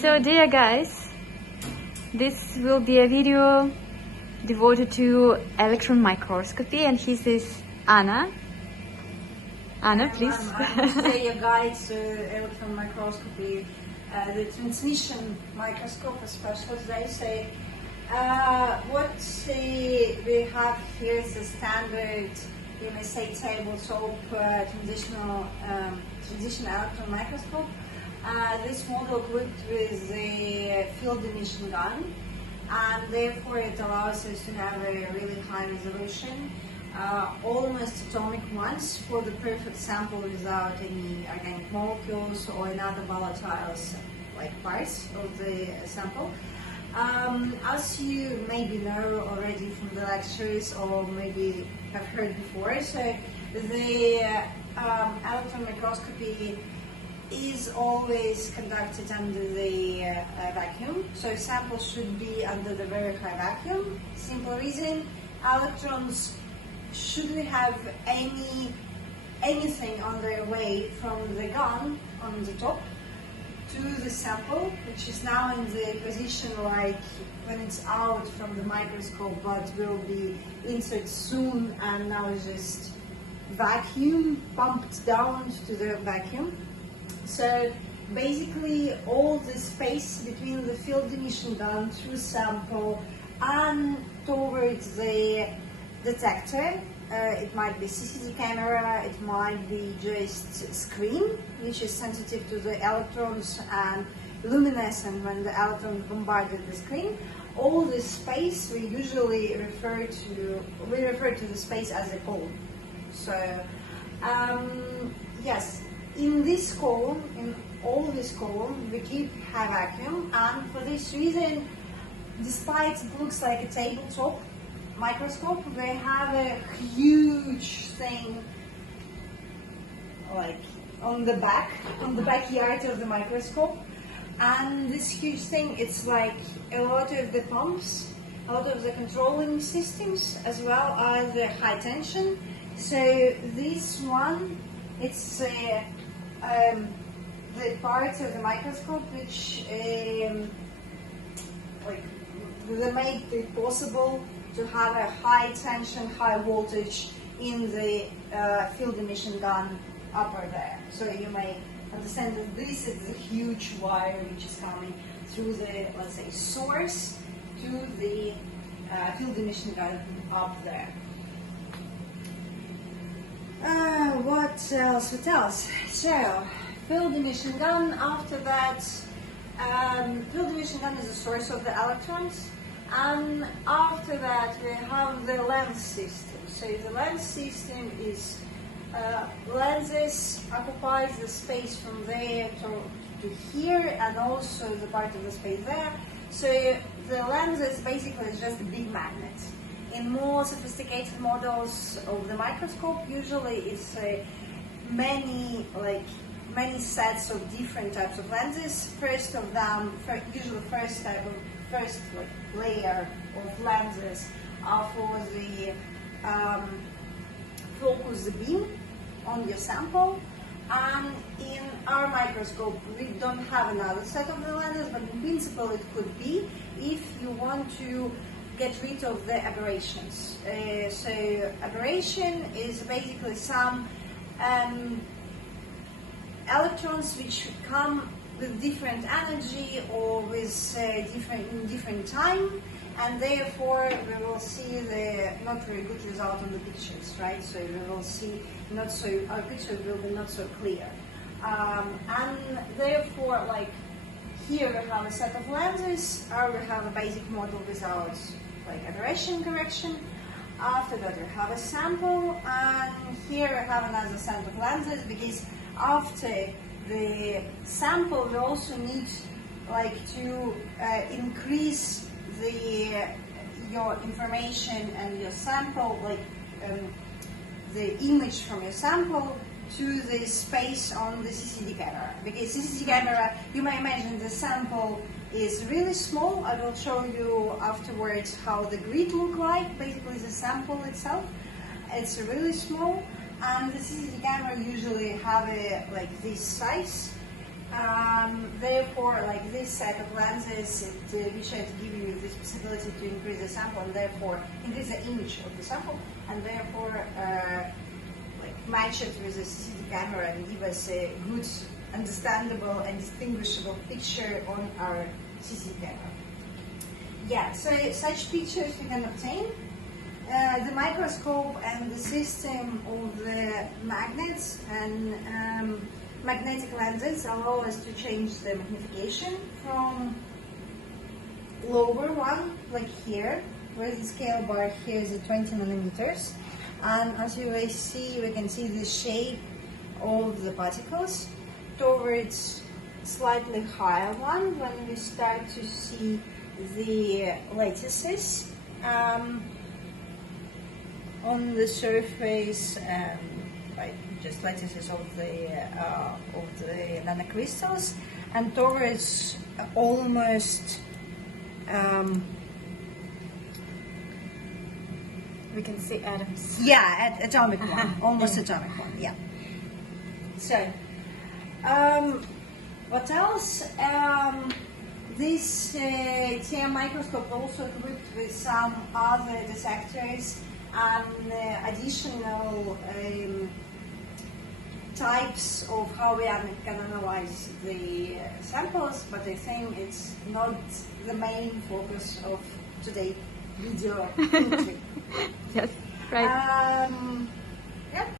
So dear guys, this will be a video devoted to electron microscopy, and this is Anna. Anna, please. I'm today a guide to electron microscopy, the transmission microscope especially today. So what we have here is a standard, you may say, tabletop transitional electron microscope. This model equipped with a field emission gun, and therefore it allows us to have a really high resolution, almost atomic ones, for the perfect sample without any organic molecules or other volatiles like parts of the sample. As you maybe know already from the lectures, or maybe have heard before, so the electron microscopy is always conducted under the vacuum, so samples should be under the very high vacuum. Simple reason: electrons shouldn't have anything on their way from the gun on the top to the sample, which is now in the position like when it's out from the microscope, but will be inserted soon, and now is just vacuum pumped down to the vacuum. So basically all the space between the field emission gun through sample and towards the detector, it might be CCD camera, it might be just screen, which is sensitive to the electrons and luminescent when the electrons bombarded the screen. All this space we usually refer to the space as a column. So yes. In this column, in all this column, we keep high vacuum, and for this reason, despite it looks like a tabletop microscope, we have a huge thing like on the backyard of the microscope, and this huge thing, it's like a lot of the pumps, a lot of the controlling systems, as well as the high tension. So this one, it's the part of the microscope which make it possible to have a high tension, high voltage in the field emission gun upper there. So you may understand that this is a huge wire which is coming through the, let's say, source to the field emission gun up there. What else? So, field emission gun, after that, field emission gun is the source of the electrons, and after that we have the lens system. So the lens system is, lenses occupies the space from there to here, and also the part of the space there. So the lens is basically just a big magnet. In more sophisticated models of the microscope, usually it's many sets of different types of lenses. First layer of lenses are for the focus the beam on your sample. And in our microscope, we don't have another set of the lenses, but in principle it could be if you want to get rid of the aberrations. So aberration is basically some electrons which come with different energy or with different time, and therefore we will see the not very good result on the pictures, right? So we will see our picture will be not so clear, and therefore, like here we have a set of lenses, or we have a basic model without like aberration correction. After that we have a sample, and here we have another set of lenses, because after the sample we also need like to increase your information and your sample, like the image from your sample to the space on the CCD camera. Because CCD camera, you may imagine the sample is really small. I will show you afterwards how the grid look like. Basically the sample itself, it's really small, and the CCD camera usually have a like this size, Therefore, like this set of lenses, we try to give you this possibility to increase the sample and therefore increase the image of the sample, and therefore like match it with the CCD camera and give us a good, understandable and distinguishable picture on our CCD camera. Yeah, so such pictures we can obtain. The microscope and the system of the magnets and magnetic lenses allow us to change the magnification from lower one, like here, where the scale bar here is at 20 nanometers. And as you will see, we can see the shape of the particles towards slightly higher one when we start to see the lattices on the surface, like just lattices of the nanocrystals, and towards almost We can see atoms. yeah, atomic one, almost atomic one. Yeah. So, what else? This TEM microscope also equipped with some other detectors and additional types of how we can analyze the samples, but I think it's not the main focus of today's video. Yes, right. Yeah.